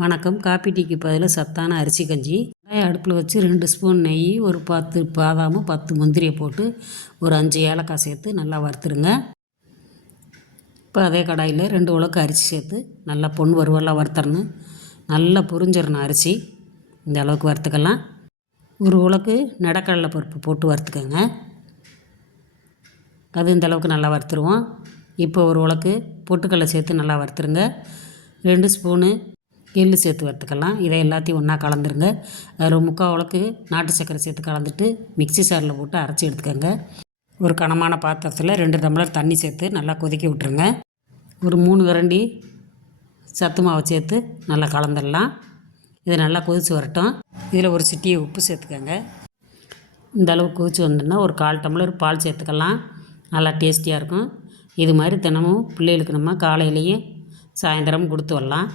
வணக்கம். காப்பி டீக்கு பதிலாக சத்தான அரிசி கஞ்சி. அடுப்பில் வச்சு ரெண்டு ஸ்பூன் நெய் ஒரு பத்து பாதாமும் பத்து முந்திரியை போட்டு ஒரு அஞ்சு ஏலக்காய் சேர்த்து நல்லா வறுத்துருங்க. இப்போ அதே கடாயில் ரெண்டு உலக்கு அரிசி சேர்த்து நல்லா பொன் வறுவலாக வறுத்தரணும். நல்லா புரிஞ்சிடணும் அரிசி. இந்த அளவுக்கு வறுத்துக்கலாம். ஒரு உலக்கு நடக்கடலை பருப்பு போட்டு வறுத்துக்கோங்க. அது இந்த அளவுக்கு நல்லா வறுத்துருவோம். இப்போ ஒரு உலக்கு பொட்டுக்கடலை சேர்த்து நல்லா வறுத்துருங்க. ரெண்டு ஸ்பூனு எள்ளு சேர்த்து வறுத்துக்கலாம். இதை எல்லாத்தையும் ஒன்றா கலந்துருங்க. ஒரு முக்கால் உலக்கு நாட்டு சர்க்கரை சேர்த்து கலந்துட்டு மிக்சி சாரில் போட்டு அரைச்சி எடுத்துக்கோங்க. ஒரு கனமான பாத்திரத்தில் ரெண்டு டம்ளர் தண்ணி சேர்த்து நல்லா கொதிக்க விட்டுருங்க. ஒரு மூணு கரண்டி சத்து மாவை சேர்த்து நல்லா கலந்துடலாம் இது நல்லா கொதித்து வரட்டும். இதில் ஒரு சிட்டியை உப்பு சேர்த்துக்கோங்க. இந்த அளவுக்கு கொதிச்சு வந்தோன்னா ஒரு கால் டம்ளர் பால் சேர்த்துக்கலாம். நல்லா டேஸ்டியாக இருக்கும். இது மாதிரி தினமும் பிள்ளைகளுக்கு நம்ம காலையிலையும் சாயந்தரம் கொடுத்து வரலாம்.